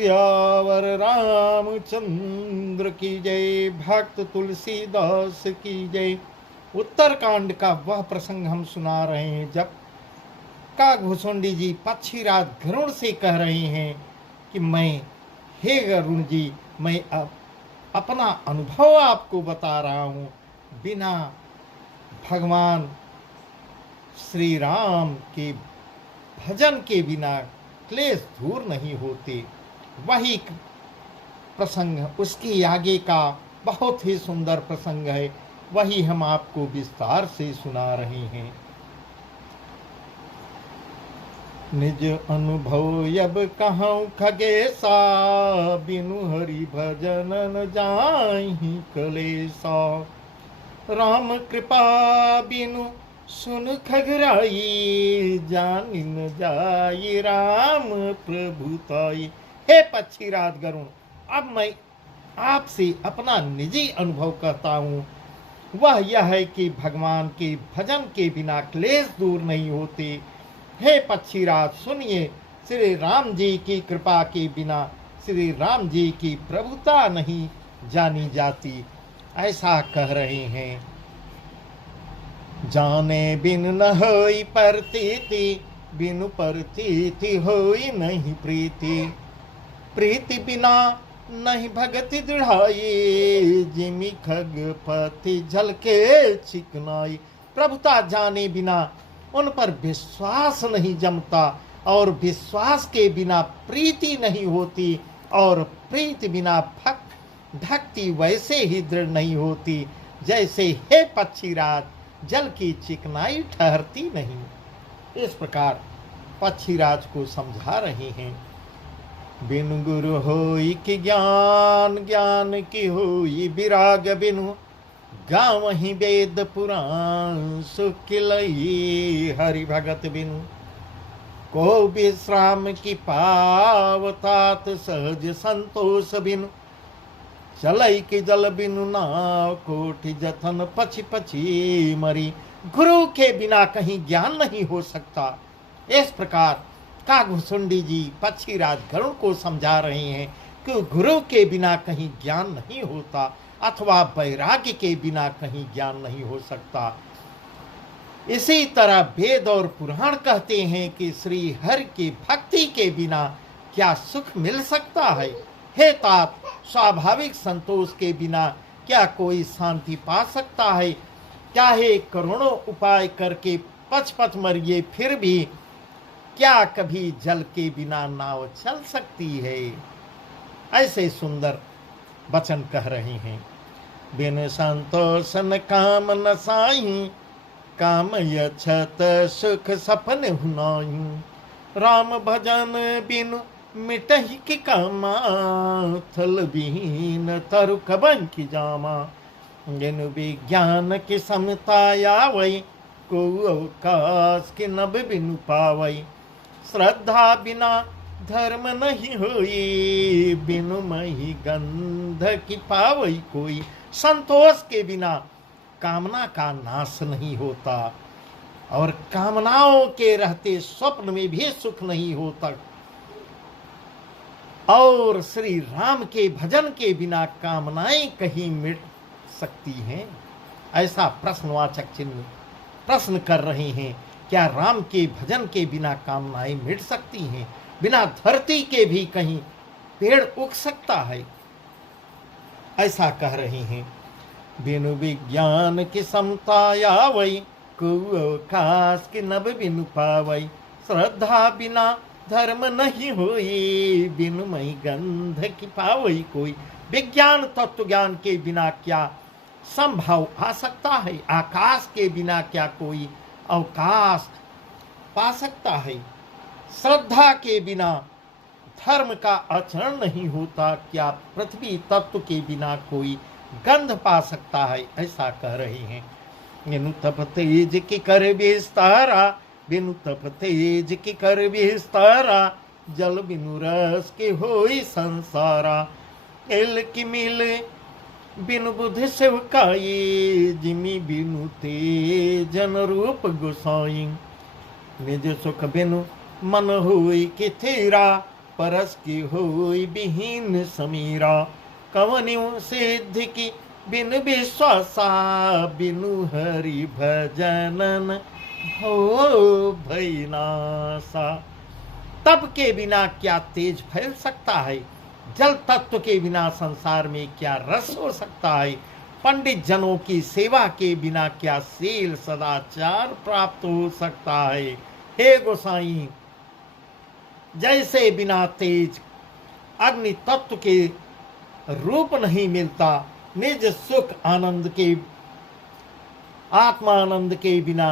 सियावर रामचंद्र की जय। भक्त तुलसीदास की जय। उत्तरकांड का वह प्रसंग हम सुना रहे हैं जब काकभूषुंडी जी पक्षीराज गरुड़ से कह रहे हैं कि हे गरुड़ जी, मैं अपना अनुभव आपको बता रहा हूँ। बिना भगवान श्री राम के भजन के बिना क्लेश दूर नहीं होते। वही प्रसंग उसके आगे का बहुत ही सुंदर प्रसंग है, वही हम आपको विस्तार से सुना रहे हैं। निज अनुभव यब कहूँ खगेसा, बिनु हरि भजन न जाहि कलेसा। राम कृपा बिनु सुन खगराई, जानि न जाई राम प्रभुताई। हे पक्षीराज गरुड़, अब मैं आपसे अपना निजी अनुभव कहता हूँ। वह यह है कि भगवान के भजन के बिना क्लेश दूर नहीं होते। हे पक्षीराज सुनिए, श्री राम जी की कृपा के बिना श्री राम जी की प्रभुता नहीं जानी जाती। ऐसा कह रहे हैं। जाने बिन न होई प्रतीति, बिनु प्रतीति होई नहीं प्रीति। प्रीति बिना नहीं भगति दृढ़ाई, जिमि खगपति झलके चिकनाई। प्रभुता जाने बिना उन पर विश्वास नहीं जमता, और विश्वास के बिना प्रीति नहीं होती, और प्रीति बिना भक्ति वैसे ही दृढ़ नहीं होती जैसे हे पक्षीराज जल की चिकनाई ठहरती नहीं। इस प्रकार पक्षीराज को समझा रहे हैं। बिनु गुरु होई कि ज्ञान, ज्ञान की होई विराग। बिनु गावहि वेद पुराण, सुख लई हरि भगत। बिनु को विश्राम की पावतात, सहज संतोष। बिनु चलई के जल बिनु नाव, कोटि जतन पछि पछि मरी। गुरु के बिना कहीं ज्ञान नहीं हो सकता। इस प्रकार काकभूषुंडी जी पक्षीराज गरुड़ को समझा रहे हैं कि गुरु के बिना कहीं ज्ञान नहीं होता, अथवा वैराग्य के बिना कहीं ज्ञान नहीं हो सकता। इसी तरह वेद और पुराण कहते हैं कि श्री हरि की भक्ति के बिना क्या सुख मिल सकता है। हे तात, स्वाभाविक संतोष के बिना क्या कोई शांति पा सकता है। चाहे करोड़ों उपाय करके पच पच मरिए, फिर भी क्या कभी जल के बिना नाव चल सकती है। ऐसे सुंदर वचन कह रहे हैं। बिन संतोष न काम न साई, काम यछत सुख सपन हुनाई। राम भजन बिनु मिटहि की कामा, थल विहीन तरु कबन की जामा। जिनु विज्ञान की समता आवै, को अवकाश की नभ बिनु पावै। श्रद्धा बिना धर्म नहीं होई, बिनु मही गंध की पावै कोई। संतोष के बिना कामना का नाश नहीं होता, और कामनाओं के रहते स्वप्न में भी सुख नहीं होता। और श्री राम के भजन के बिना कामनाएं कहीं मिट सकती हैं। ऐसा प्रश्नवाचक चिन्ह प्रश्न कर रहे हैं। क्या राम के भजन के बिना कामनाएं मिट सकती हैं? बिना धरती के भी कहीं पेड़ उग सकता है? ऐसा कह रहे हैं। बिनु विज्ञान की समता आवै, को अवकाश की नभ बिनु पावै। श्रद्धा बिना धर्म नहीं होई, बिनु मई गंध की पावई कोई। विज्ञान तत्व ज्ञान के बिना क्या संभव आ सकता है? आकाश के बिना क्या कोई अवकाश पा सकता है? श्रद्धा के बिना धर्म का आचरण नहीं होता। क्या पृथ्वी तत्व के बिना कोई गंध पा सकता है? ऐसा कह रहे हैं। बिनु तप तेज की कर विस्तारा, बिनु तप तेज की कर विस्तारा। जल बिनु रस के होई संसारा। एल की मिल बिनु बुध सेवकाई, जिमि बिनु तेजन रूप गोसाई। निज सुख बिनु मन होई कि तेरा, परस की होई विहीन समीरा। कवन्यु सिद्धि की बिन विश्वासा, बिनु हरि भजनन हो भई नासा। तप के बिना क्या तेज फैल सकता है, जल तत्व के बिना संसार में क्या रस हो सकता है, पंडित जनों की सेवा के बिना क्या शील सदाचार प्राप्त हो सकता है। हे गोसाई, जैसे बिना तेज अग्नि तत्व के रूप नहीं मिलता, निज सुख आनंद के आत्मानंद के बिना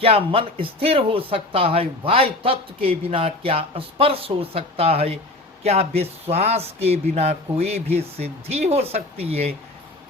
क्या मन स्थिर हो सकता है, वायु तत्व के बिना क्या स्पर्श हो सकता है, क्या विश्वास के बिना कोई भी सिद्धि हो सकती है।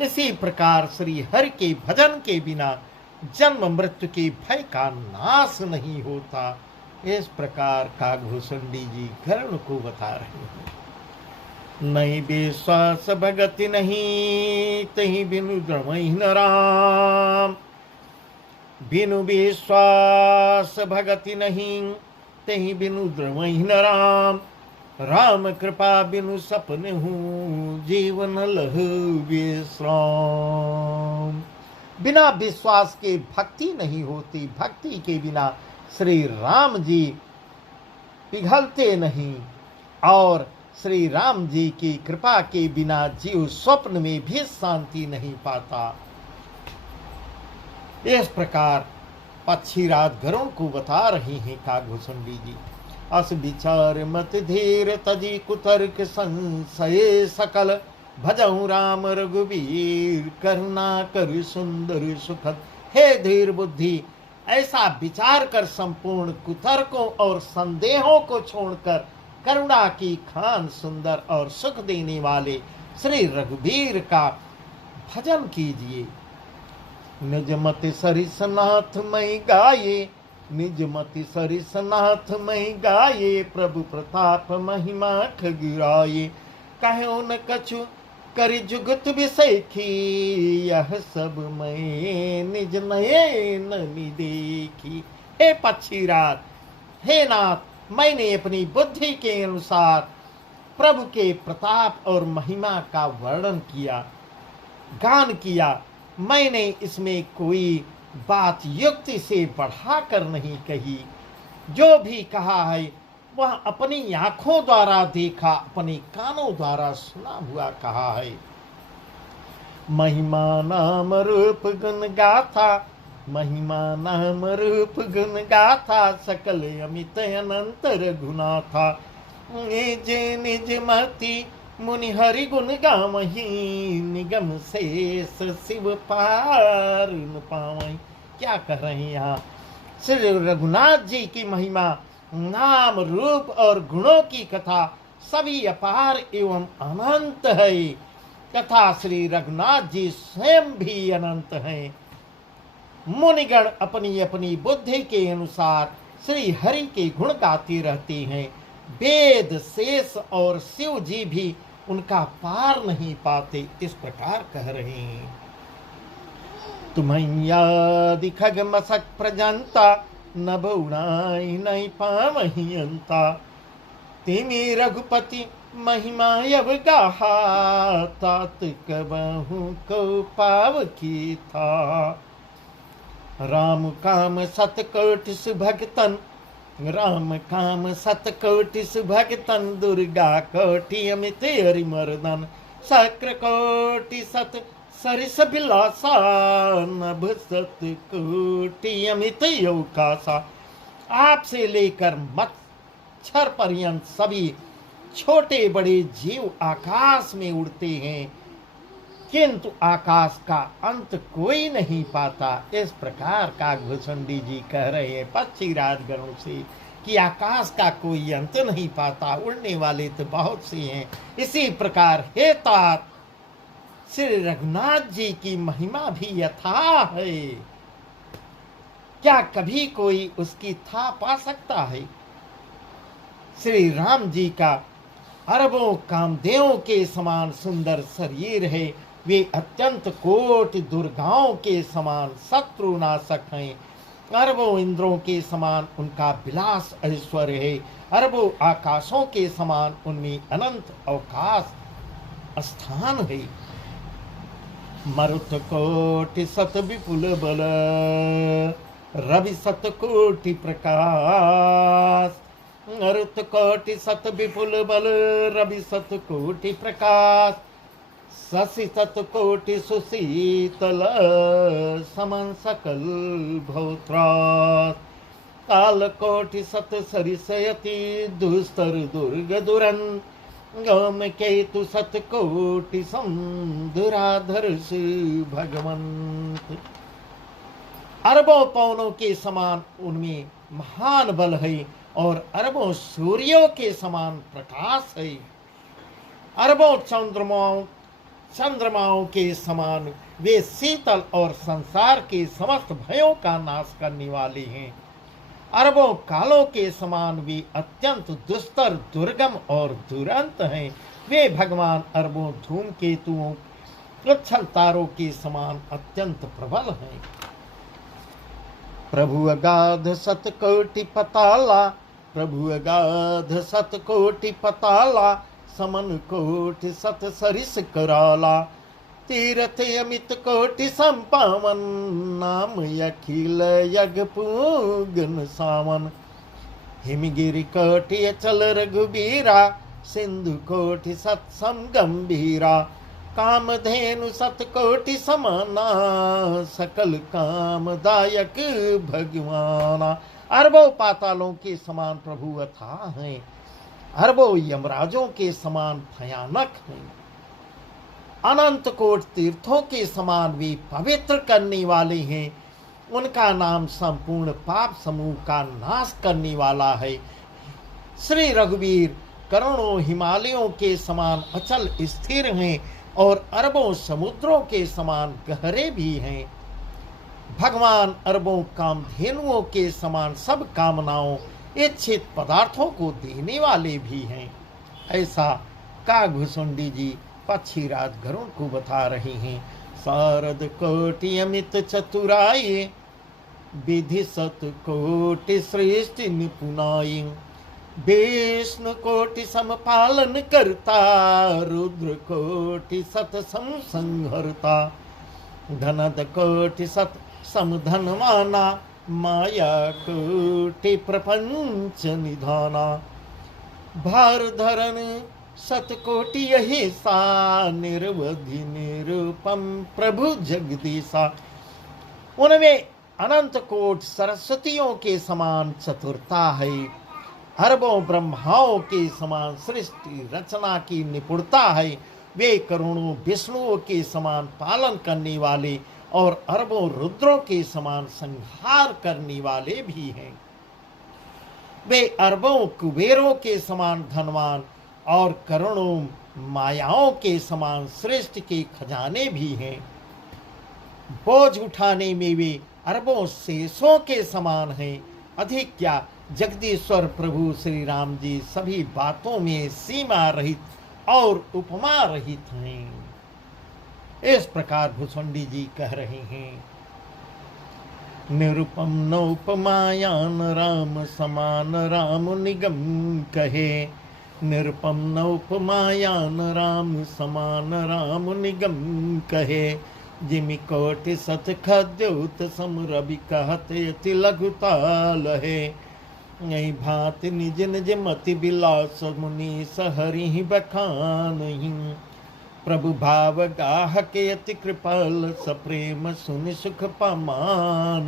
इसी प्रकार श्री हरि के भजन के बिना जन्म मृत्यु के भय का नाश नहीं होता। इस प्रकार काकभूषुंडी जी गरुड़ को बता रहे हैं। नहीं विश्वास भगति नहीं, तही बिनु द्रमहि न राम। बिनु विश्वास भगति नहीं, तही बिनु द्रमहि न राम। राम कृपा बिनु सपन हूँ, जीवन लह विश्राम। बिना विश्वास के भक्ति नहीं होती, भक्ति के बिना श्री राम जी पिघलते नहीं, और श्री राम जी की कृपा के बिना जीव स्वप्न में भी शांति नहीं पाता। इस प्रकार पक्षीराज गरुड़ को बता रहे हैं काकभूषुंडी जी। अस विचार मत धीर तजी कुतर्क संशय सकल, भजहु राम रघुवीर करुणा कर सुंदर सुखद। हे धीर बुद्धि, ऐसा विचार कर संपूर्ण कुतर्कों और संदेहों को छोड़कर करुणा की खान सुंदर और सुख देने वाले श्री रघुवीर का भजन कीजिए। निज मति सरिसनाथ मई गाये, निज मति सरिसनाथ मई गाये, प्रभु प्रताप महिमा ठगिराये। कहो न कछु करि जुगत विसेखी, यह सब मैं निज नयन देखी। हे पक्षीराज, हे नाथ, मैंने अपनी बुद्धि के अनुसार प्रभु के प्रताप और महिमा का वर्णन किया, गान किया। मैंने इसमें कोई बात युक्ति से बढ़ाकर नहीं कही। जो भी कहा है वह अपनी आंखों द्वारा देखा, अपने कानों द्वारा सुना हुआ कहा है। महिमा नाम रूप गुण गाथा, महिमा नाम रूप गुण गाथा, सकल अमित अनंत रघुना था। निज निज मति मुनि हरि गुण गावही, निगम शेष शिव पार न पावही। क्या कह रहे हैं यहाँ? श्री रघुनाथ जी की महिमा, नाम रूप और गुणों की कथा सभी अपार एवं अनंत है, तथा श्री रघुनाथ जी स्वयं भी अनंत हैं। मुनिगण अपनी अपनी बुद्धि के अनुसार श्री हरि के गुण गाते रहते हैं। वेद शेष और शिव जी भी उनका पार नहीं पाते। इस प्रकार कह रहे हैं। तुम्हैयादि खग मसक प्रजंता, नभ उड़ाई नहीं पावही अंता। तिमी रघुपति महिमा यव गाहा, तात कबहु को पाव की था। राम काम सतकोटि सुभगतन, राम काम सतकोटि सुभगतन। दुर्गा कोटि अमित हरिमर्दन, शक्र कोटि सत सरिस बिलासा। नभ सतकोटि अमित यौकासा। आपसे लेकर मच्छर पर्यंत सभी छोटे बड़े जीव आकाश में उड़ते हैं, किंतु आकाश का अंत कोई नहीं पाता। इस प्रकार काकभूषुंडी जी कह रहे हैं पक्षीराज गरुड़ से कि आकाश का कोई अंत नहीं पाता, उड़ने वाले तो बहुत से हैं। इसी प्रकार हे तात, श्री रघुनाथ जी की महिमा भी यथाह है, क्या कभी कोई उसकी था पा सकता है? श्री राम जी का अरबों कामदेवों के समान सुंदर शरीर है। वे अत्यंत कोटि दुर्गाओं के समान शत्रुनाशक हैं। अरबों इंद्रों के समान उनका विलास ऐश्वर्य है, अरबों आकाशों के समान उनमें अनंत अवकाश स्थान है। मरुत कोटि सत विपुल बल, रवि सत कोटि प्रकाश। मरुत कोटि सत विपुल बल, रवि सत कोटि प्रकाश। शशि सत कोटि सुशीतल, समन सकल भौत्रास। काल कोटि सत सरिसयति, दुस्तर दुर्ग दुरन। गम केतु सत कोटि सम, धुराधर भगवंत। अरबों पवनों के समान उनमें महान बल है और अरबों सूर्यों के समान प्रकाश है। अरबों चंद्रमाओं के समान वे शीतल और संसार के समस्त भयों का नाश करने वाले हैं। अरबों कालों के समान वे अत्यंत दुस्तर, दुर्गम और दुरंत हैं। वे भगवान अरबों धूमकेतुओं, उच्छल तारों के समान अत्यंत प्रबल हैं। प्रभु अगाध सतकोटि पताला, प्रभु अगाध सतकोटि पताला। समन कोटि सत सरिस कराला, तीर्थ अमित कोटि संपावन। नाम अखिल यज्ञ पूगन सावन। हिमगिरि कोटि अचल रघुबीरा, सिंधु कोटि सत्सम गंभीरा। कामधेनु सतकोटि समाना, सकल कामदायक भगवाना। अरबों पातालों के समान प्रभु अथाह हैं, अरबों यमराजों के समान भयानक हैं। अनंत कोट तीर्थों के समान वे पवित्र करने वाले हैं। उनका नाम संपूर्ण पाप समूह का नाश करने वाला है। श्री रघुवीर करोड़ों हिमालयों के समान अचल स्थिर हैं और अरबों समुद्रों के समान गहरे भी हैं। भगवान अरबों कामधेनुओं के समान सब कामनाओं, इच्छित पदार्थों को देने वाले भी हैं। ऐसा काघुसुंडी जी पक्षी राज गरुड़ को बता रहे हैं। शारद कोटि अमित चतुराई, विधि सत कोटि श्रेष्ठ निपुणाई। विष्णु कोटि समपालन करता, रुद्र कोटि सत संहरता। धनद कोटि सत समधनवाना, माया कोटि प्रपंच निधाना। भार धरन सतकोटि यही सा, निर्वधि निरूपम प्रभु जगदीशा। उनमें अनंत कोट सरस्वतियों के समान चतुरता है, अरबों ब्रह्माओं के समान सृष्टि रचना की निपुणता है। वे करोड़ों विष्णुओं के समान पालन करने वाले और अरबों रुद्रों के समान संहार करने वाले भी हैं। वे अरबों कुबेरों के समान धनवान और करोड़ों मायाओं के समान श्रेष्ठ के खजाने भी हैं। बोझ उठाने में वे अरबों शेषों के समान हैं। अधिक क्या, जगदीश्वर प्रभु श्री राम जी सभी बातों में सीमा रहित और उपमा रहित हैं। इस प्रकार भुसुंडी जी कह रहे हैं। निरुपम नौपमायान राम समान, राम निगम कहे। निरुपम नौपमायान राम समान, राम निगम कहे। जिमि कोटि सत खद्योत सम, रवि कहत यति लघुताल है। यही भात निज निज मति बिलास, मुनि सहरि बखान। प्रभु भाव गाहक यति कृपाल, सप्रेम सुनि सुख पमान।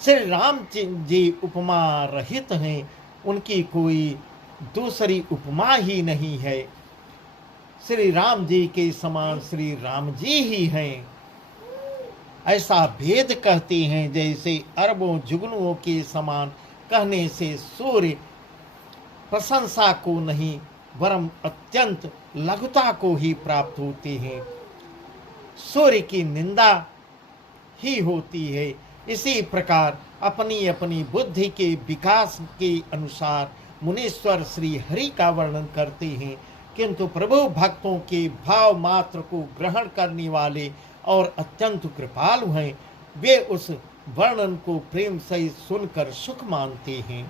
श्री राम जी उपमा रहित हैं, उनकी कोई दूसरी उपमा ही नहीं है। श्री राम जी के समान श्री राम जी ही हैं। ऐसा भेद कहते हैं जैसे अरबों जुगनुओं के समान कहने से सूर्य प्रशंसा को नहीं वरम अत्यंत लघुता को ही प्राप्त होते हैं। सूर्य की निंदा ही होती है। इसी प्रकार अपनी अपनी बुद्धि के विकास के अनुसार मुनीश्वर श्री हरि का वर्णन करते हैं, किंतु प्रभु भक्तों के भाव मात्र को ग्रहण करने वाले और अत्यंत कृपालु हैं। वे उस वर्णन को प्रेम सहित सुनकर सुख मानते हैं।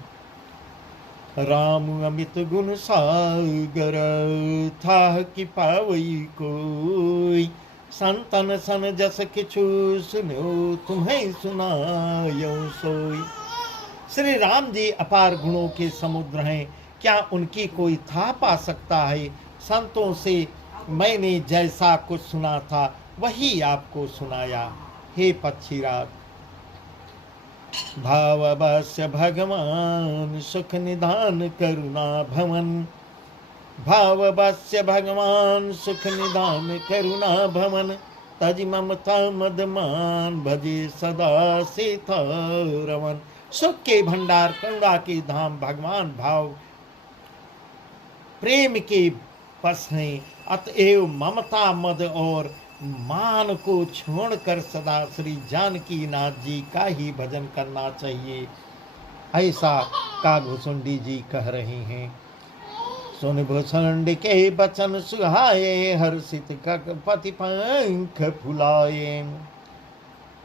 राम अमित गुण सागर था कि पावई कोई, संतन सन जस किछु सुनो तुम्हें सुनायो सोई। श्री राम जी अपार गुणों के समुद्र हैं, क्या उनकी कोई था पा सकता है। संतों से मैंने जैसा कुछ सुना था वही आपको सुनाया। हे पक्षीराज, भाववश्य भगवान सुख निधान करुणा भवन, भाववश्य भगवान सुख निधान करुणा भवन, तज ममता मदमान भजे सदा सीतारमन। सुख के भंडार करुणा के धाम भगवान भाव प्रेम के बस हैं, अतएव ममता मद और मान को छोड़कर सदा श्री जानकी नाथ जी का ही भजन करना चाहिए। ऐसा कागभूषुंडी जी कह रहे हैं। सुन भूषुंडी के बचन सुहाए, हर्षित कपति पंख फुलाए,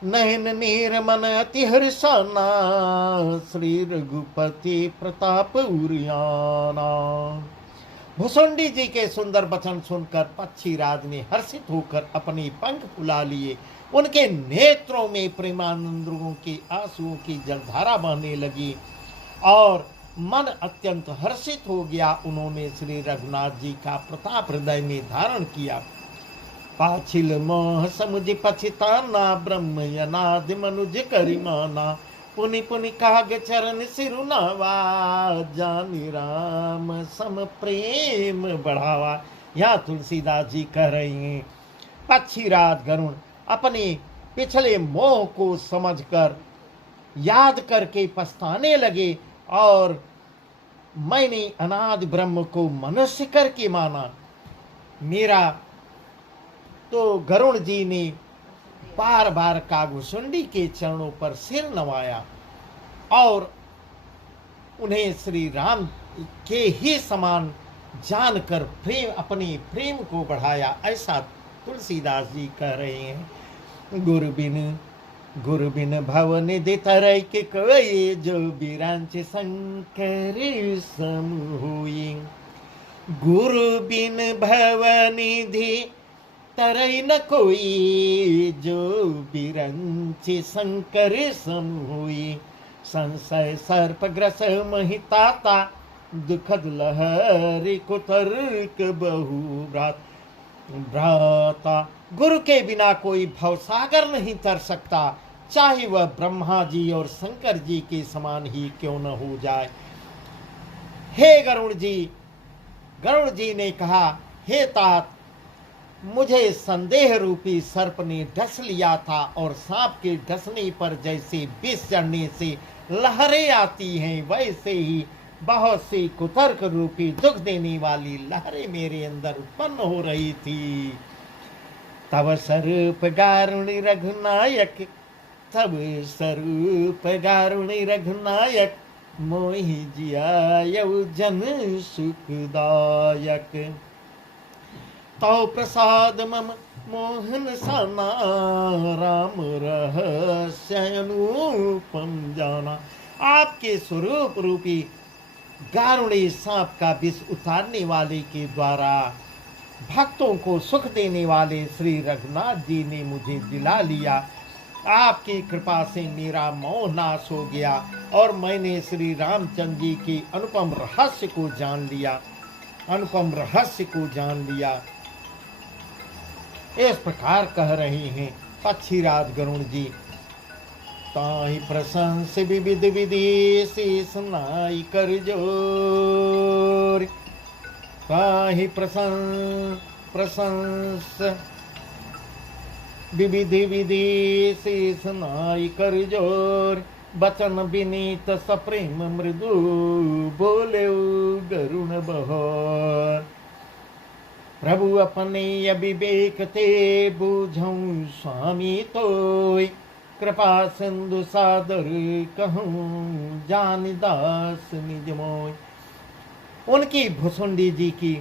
नयन नीर मन अति हर्षाना, श्री रघुपति प्रताप उरियाना। भूषुंडी जी के सुंदर वचन सुनकर पक्षीराज ने हर्षित होकर अपने पंख फुला लिए। उनके नेत्रों में प्रेमानंदों के आंसुओं की जलधारा बहने लगी और मन अत्यंत हर्षित हो गया। उन्होंने श्री रघुनाथ जी का प्रताप हृदय में धारण किया। पाछिल मोह समुझ पछिताना, ब्रह्म यनादि मनुज करिमाना, पुनि पुनि काग चरण सिरुनावा, जानी राम सम प्रेम बढ़ावा। यहाँ तुलसीदास जी कह रहे हैं, पक्षीराज गरुण अपने पिछले मोह को समझकर याद करके पछताने लगे और मैंने अनादि ब्रह्म को मनुष्य करके माना। मेरा तो गरुण जी ने बार बार कागभूषुंडी के चरणों पर सिर नवाया और उन्हें श्री राम के ही समान जानकर प्रेम अपने प्रेम को बढ़ाया। ऐसा तुलसीदास जी कह रहे हैं। गुरु बिन भव निधि तरय के कोई, जो बिरांच शंकर सम हुई। गुरु बिन भव निधि तरई न कोई, जो बिरंच शंकर सम हुई। संशय सर्प ग्रस महिताता, दुखद लहरी कुतर्क बहु भ्राता। गुरु के बिना कोई भवसागर नहीं तर सकता, चाहे वह ब्रह्मा जी और शंकर जी के समान ही क्यों न हो जाए। हे गरुड़ जी ने कहा, हे तात, मुझे संदेह रूपी सर्प ने डस लिया था और सांप के डसने पर जैसे विष चढ़ने से लहरें आती हैं, वैसे ही बहुत सी कुतर्क रूपी दुख देने वाली लहरें मेरे अंदर उत्पन्न हो रही थी। तब स्वरूप गारुणी रघुनायक, तब स्वरूप गारुणी रघुनायक, मोहि जियायउ जन सुखदायक। तो प्रसाद मम मोहन साना, राम रहस्य अनुपम जाना। आपके स्वरूप रूपी गारुणी सांप का विष उतारने वाले के द्वारा भक्तों को सुख देने वाले श्री रघुनाथ जी ने मुझे दिला लिया। आपकी कृपा से मेरा मोह नाश हो गया और मैंने श्री रामचंद्र जी के अनुपम रहस्य को जान लिया। इस प्रकार कह रहे हैं पक्षीराज गरुण जी। ताहि प्रशंस विविध विधि शीस नाई कर जोर, ताहि प्रशंस विविध विधि शीस नाई कर जोर। बचन विनीत सप्रेम मृदु, बोले गरुण बहोर। प्रभु अपने अविवेक ते, बूझऊं स्वामी तोय। कृपा सिंधु सादर कहूँ, जान दास निज मोय। उनकी भूषुंडी जी की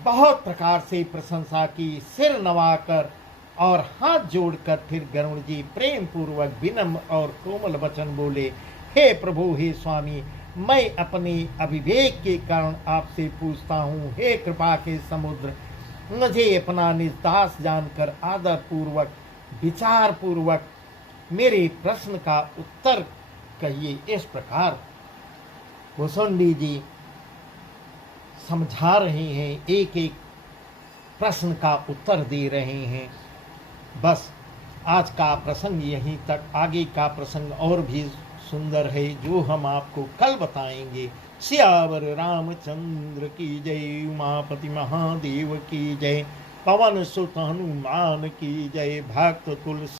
बहुत प्रकार से प्रशंसा की, सिर नवाकर और हाथ जोड़कर फिर गरुड़ जी प्रेम पूर्वक विनम्र और कोमल वचन बोले, हे प्रभु, हे स्वामी, मैं अपने अविवेक के कारण आपसे पूछता हूँ, हे कृपा के समुद्र, मुझे अपना निज दास जानकर आदर पूर्वक विचार पूर्वक मेरे प्रश्न का उत्तर कहिए। इस प्रकार भुसुंडी जी समझा रहे हैं, एक एक प्रश्न का उत्तर दे रहे हैं। बस आज का प्रसंग यहीं तक, आगे का प्रसंग और भी सुंदर है जो हम आपको कल बताएंगे। सियावर रामचंद्र की जय, उमापति महादेव की जय, पवन सुत हनुमान की जय, भक्त तुलसी